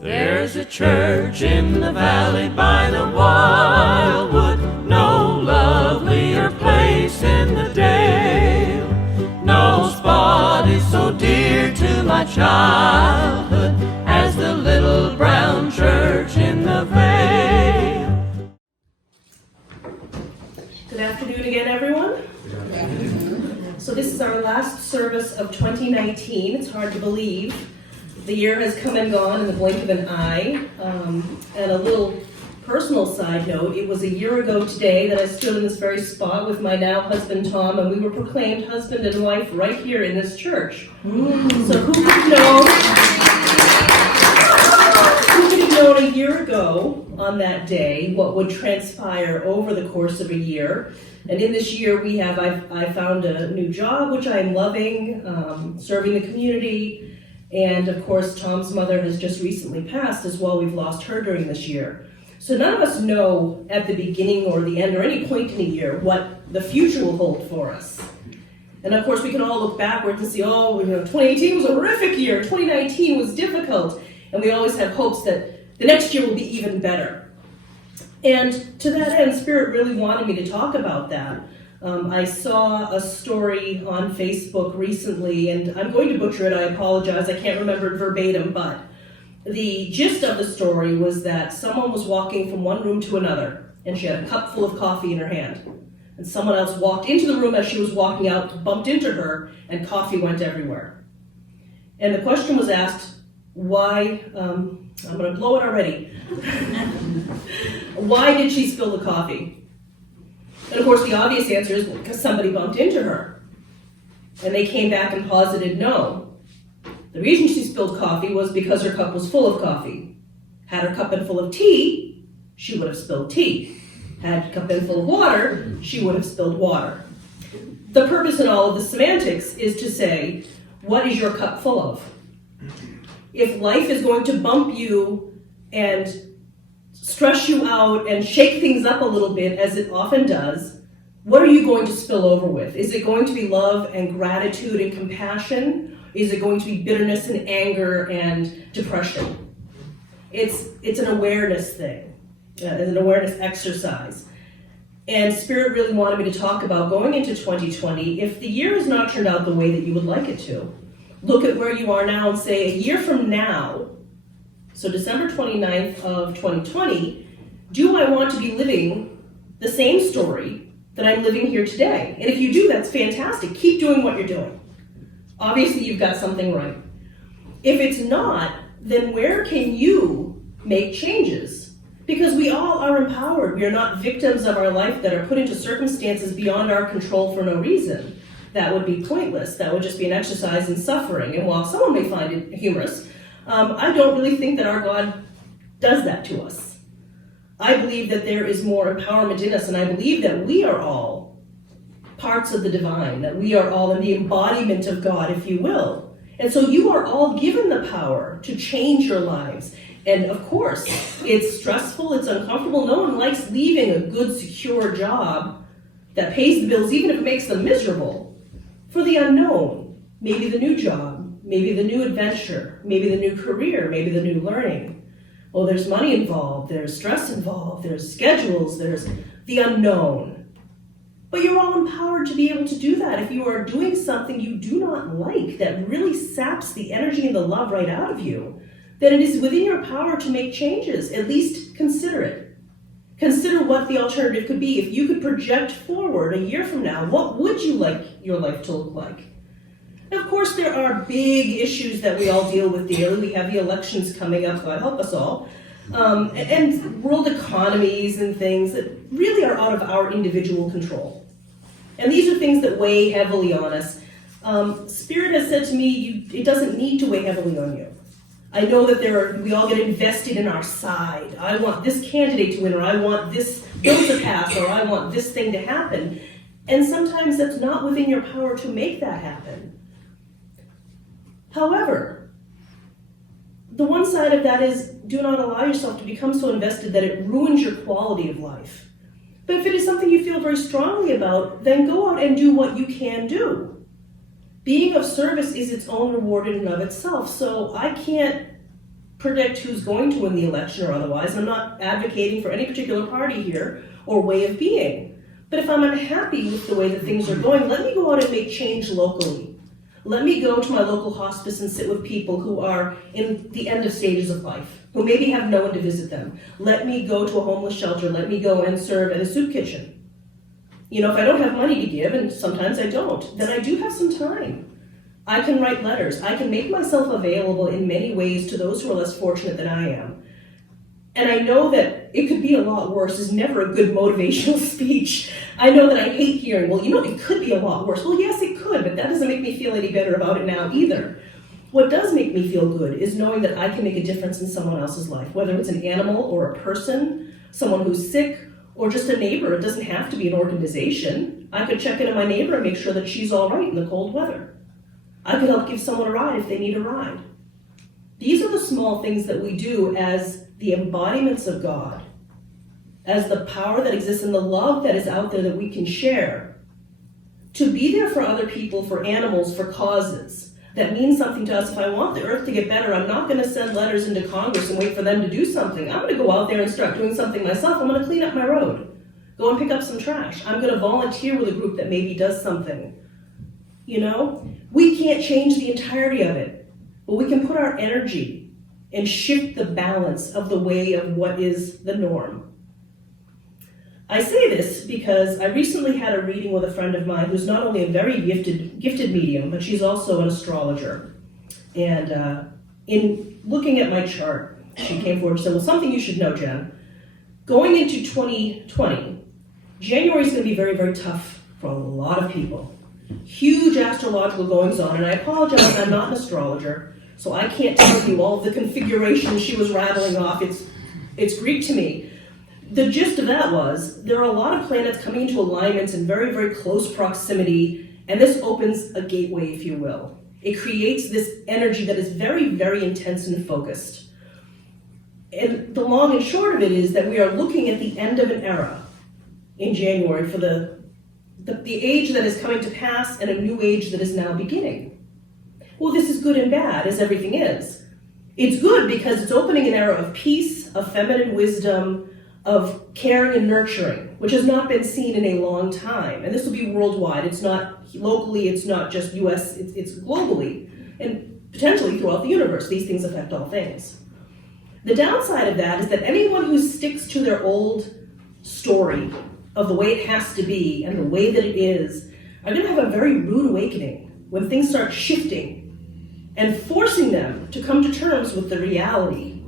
There's a church in the valley by the wildwood, no lovelier place in the dale. No spot is so dear to my childhood as the little brown church in the vale. Good afternoon again, everyone. Good afternoon. So this is our last service of 2019. It's hard to believe. The year has come and gone in the blink of an eye. And a little personal side note, it was a year ago today that I stood in this very spot with my now husband Tom, and we were proclaimed husband and wife right here in this church. So who could have known a year ago on that day what would transpire over the course of a year? And in this year I found a new job, which I'm loving, serving the community. And of course, Tom's mother has just recently passed as well. We've lost her during this year. So none of us know at the beginning or the end or any point in the year what the future will hold for us. And of course, we can all look backwards and see, 2018 was a horrific year. 2019 was difficult. And we always have hopes that the next year will be even better. And to that end, Spirit really wanted me to talk about that. I saw a story on Facebook recently, and I'm going to butcher it, I apologize, I can't remember it verbatim, but the gist of the story was that someone was walking from one room to another, and she had a cup full of coffee in her hand. And someone else walked into the room as she was walking out, bumped into her, and coffee went everywhere. And the question was asked, why, I'm going to blow it already, why did she spill the coffee? And of course, the obvious answer is because somebody bumped into her. And they came back and posited no. The reason she spilled coffee was because her cup was full of coffee. Had her cup been full of tea, she would have spilled tea. Had her cup been full of water, she would have spilled water. The purpose in all of the semantics is to say, what is your cup full of? If life is going to bump you and stress you out and shake things up a little bit, as it often does, what are you going to spill over with? Is it going to be love and gratitude and compassion? Is it going to be bitterness and anger and depression? It's an awareness thing. It's an awareness exercise. And Spirit really wanted me to talk about going into 2020, if the year has not turned out the way that you would like it to, look at where you are now and say, a year from now, so December 29th of 2020, do I want to be living the same story that I'm living here today? And if you do, that's fantastic. Keep doing what you're doing. Obviously, you've got something right. If it's not, then where can you make changes? Because we all are empowered. We are not victims of our life that are put into circumstances beyond our control for no reason. That would be pointless. That would just be an exercise in suffering. And while someone may find it humorous, I don't really think that our God does that to us. I believe that there is more empowerment in us, and I believe that we are all parts of the divine, that we are all in the embodiment of God, if you will. And so you are all given the power to change your lives. And of course, it's stressful, it's uncomfortable. No one likes leaving a good, secure job that pays the bills, even if it makes them miserable, for the unknown, maybe the new job. Maybe the new adventure, maybe the new career, maybe the new learning. Well, there's money involved, there's stress involved, there's schedules, there's the unknown. But you're all empowered to be able to do that. If you are doing something you do not like, that really saps the energy and the love right out of you, then it is within your power to make changes. At least consider it. Consider what the alternative could be. If you could project forward a year from now, what would you like your life to look like? Of course, there are big issues that we all deal with daily. We have the elections coming up, God help us all, and world economies and things that really are out of our individual control. And these are things that weigh heavily on us. Spirit has said to me, it doesn't need to weigh heavily on you. I know that we all get invested in our side. I want this candidate to win, or I want this bill to pass, or I want this thing to happen. And sometimes that's not within your power to make that happen. However, the one side of that is, do not allow yourself to become so invested that it ruins your quality of life. But if it is something you feel very strongly about, then go out and do what you can do. Being of service is its own reward in and of itself, so I can't predict who's going to win the election or otherwise. I'm not advocating for any particular party here or way of being. But if I'm unhappy with the way that things are going, let me go out and make change locally. Let me go to my local hospice and sit with people who are in the end of stages of life, who maybe have no one to visit them. Let me go to a homeless shelter. Let me go and serve in a soup kitchen. You know, if I don't have money to give, and sometimes I don't, then I do have some time. I can write letters. I can make myself available in many ways to those who are less fortunate than I am. And I know that it could be a lot worse is never a good motivational speech. I know that I hate hearing, well, you know, it could be a lot worse. Well, yes, it could, but that doesn't make me feel any better about it now either. What does make me feel good is knowing that I can make a difference in someone else's life, whether it's an animal or a person, someone who's sick, or just a neighbor. It doesn't have to be an organization. I could check in on my neighbor and make sure that she's all right in the cold weather. I could help give someone a ride if they need a ride. These are the small things that we do as the embodiments of God, as the power that exists and the love that is out there that we can share, to be there for other people, for animals, for causes that mean something to us. If I want the earth to get better, I'm not going to send letters into Congress and wait for them to do something. I'm going to go out there and start doing something myself. I'm going to clean up my road, go and pick up some trash. I'm going to volunteer with a group that maybe does something. You know, we can't change the entirety of it, but we can put our energy and shift the balance of the way of what is the norm. I say this because I recently had a reading with a friend of mine who's not only a very gifted medium, but she's also an astrologer. And in looking at my chart, she came forward and said, well, something you should know, Jen. Going into 2020, January is going to be very, very tough for a lot of people. Huge astrological goings on, and I apologize, I'm not an astrologer, so I can't tell you all of the configurations she was rattling off. It's Greek to me. The gist of that was, there are a lot of planets coming into alignments in very, very close proximity, and this opens a gateway, if you will. It creates this energy that is very, very intense and focused. And the long and short of it is that we are looking at the end of an era in January for the age that is coming to pass and a new age that is now beginning. Well, this is good and bad, as everything is. It's good because it's opening an era of peace, of feminine wisdom, of caring and nurturing, which has not been seen in a long time. And this will be worldwide. It's not locally, it's not just US, it's globally, and potentially throughout the universe. These things affect all things. The downside of that is that anyone who sticks to their old story of the way it has to be and the way that it is are going to have a very rude awakening when things start shifting and forcing them to come to terms with the reality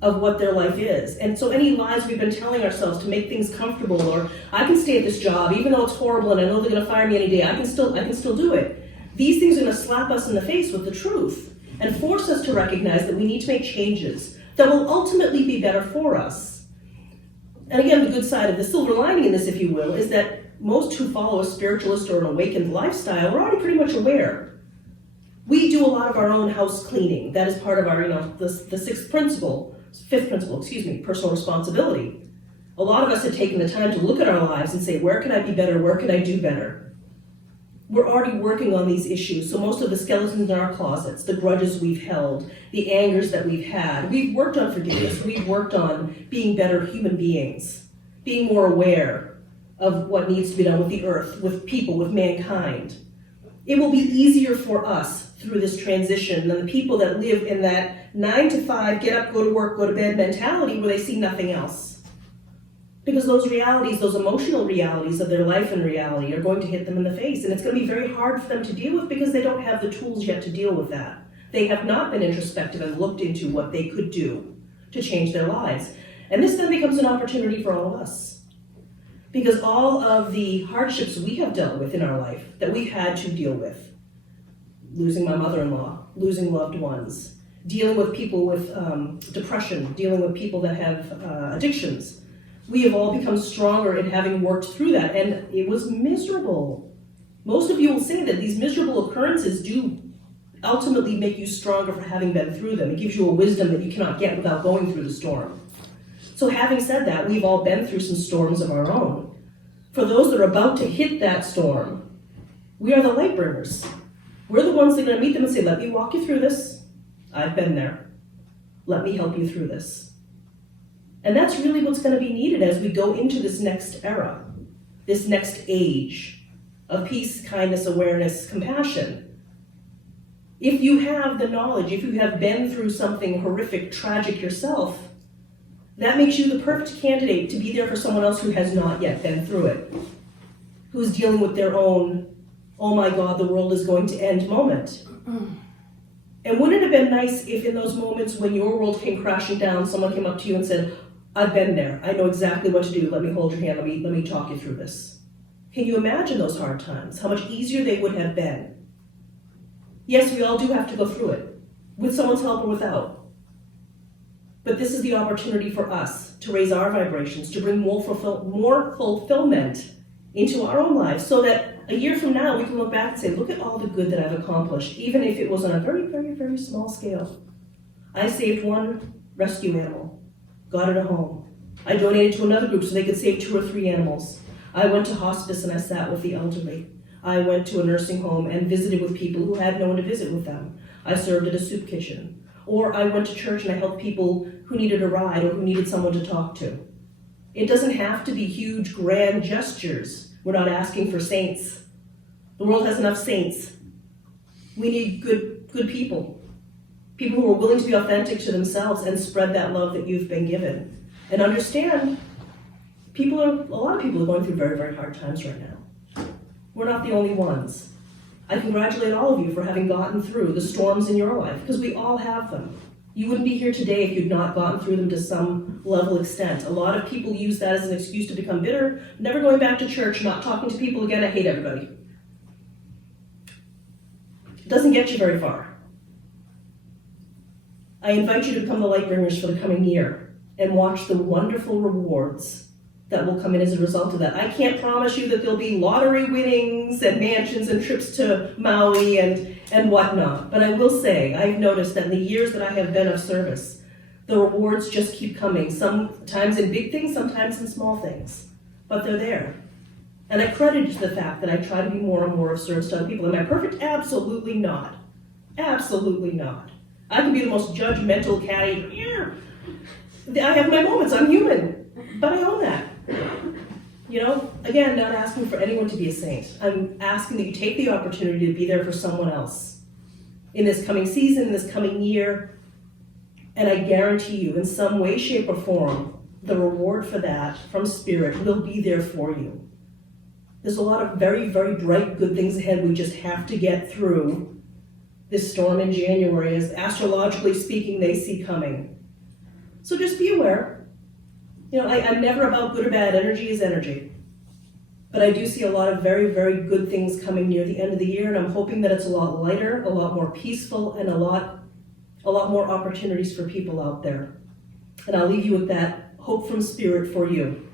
of what their life is. And so any lies we've been telling ourselves to make things comfortable, or I can stay at this job even though it's horrible and I know they're going to fire me any day, I can still do it. These things are going to slap us in the face with the truth and force us to recognize that we need to make changes that will ultimately be better for us. And again, the good side of the silver lining in this, if you will, is that most who follow a spiritualist or an awakened lifestyle are already pretty much aware. We do a lot of our own house cleaning. That is part of our, the fifth principle, personal responsibility. A lot of us have taken the time to look at our lives and say, where can I be better? Where can I do better? We're already working on these issues. So most of the skeletons in our closets, the grudges we've held, the angers that we've had, we've worked on forgiveness. We've worked on being better human beings, being more aware of what needs to be done with the earth, with people, with mankind. It will be easier for us through this transition than the people that live in that 9 to 5, get up, go to work, go to bed mentality where they see nothing else. Because those realities, those emotional realities of their life and reality are going to hit them in the face. And it's going to be very hard for them to deal with because they don't have the tools yet to deal with that. They have not been introspective and looked into what they could do to change their lives. And this then becomes an opportunity for all of us. Because all of the hardships we have dealt with in our life that we've had to deal with, losing my mother-in-law, losing loved ones, dealing with people with depression, dealing with people that have addictions, we have all become stronger in having worked through that, and it was miserable. Most of you will say that these miserable occurrences do ultimately make you stronger for having been through them. It gives you a wisdom that you cannot get without going through the storm. So having said that, we've all been through some storms of our own. For those that are about to hit that storm, we are the light bringers. We're the ones that are going to meet them and say, let me walk you through this. I've been there. let me help you through this. And that's really what's going to be needed as we go into this next era, this next age of peace, kindness, awareness, compassion. If you have the knowledge, if you have been through something horrific, tragic yourself, that makes you the perfect candidate to be there for someone else who has not yet been through it, who's dealing with their own, oh my God, the world is going to end moment. And wouldn't it have been nice if in those moments when your world came crashing down, someone came up to you and said, I've been there, I know exactly what to do, let me hold your hand, let me talk you through this. Can you imagine those hard times, how much easier they would have been? Yes, we all do have to go through it, with someone's help or without. But this is the opportunity for us to raise our vibrations, to bring more fulfillment into our own lives, so that a year from now we can look back and say, look at all the good that I've accomplished, even if it was on a very, very, very small scale. I saved one rescue animal, got it a home. I donated to another group so they could save 2 or 3 animals. I went to hospice and I sat with the elderly. I went to a nursing home and visited with people who had no one to visit with them. I served at a soup kitchen. Or I went to church and I helped people who needed a ride or who needed someone to talk to. It doesn't have to be huge, grand gestures. We're not asking for saints. The world has enough saints. We need good people. People who are willing to be authentic to themselves and spread that love that you've been given. And understand, a lot of people are going through very, very hard times right now. We're not the only ones. I congratulate all of you for having gotten through the storms in your life, because we all have them. You wouldn't be here today if you'd not gotten through them to some level extent. A lot of people use that as an excuse to become bitter, never going back to church, not talking to people again. I hate everybody. It doesn't get you very far. I invite you to become the light bringers for the coming year and watch the wonderful rewards that will come in as a result of that. I can't promise you that there'll be lottery winnings and mansions and trips to Maui and whatnot, but I will say I've noticed that in the years that I have been of service, the rewards just keep coming, sometimes in big things, sometimes in small things, but they're there. And I credit the fact that I try to be more and more of service to other people. Am I perfect? Absolutely not. Absolutely not. I can be the most judgmental catty. I have my moments, I'm human, but I own that. You know, again, not asking for anyone to be a saint. I'm asking that you take the opportunity to be there for someone else in this coming season, in this coming year, and I guarantee you, in some way, shape, or form, the reward for that from Spirit will be there for you. There's a lot of very, very bright, good things ahead. We just have to get through this storm in January, as astrologically speaking, they see coming. So just be aware. You know, I'm never about good or bad. Energy is energy. But I do see a lot of very, very good things coming near the end of the year, and I'm hoping that it's a lot lighter, a lot more peaceful, and a lot more opportunities for people out there. And I'll leave you with that hope from Spirit for you.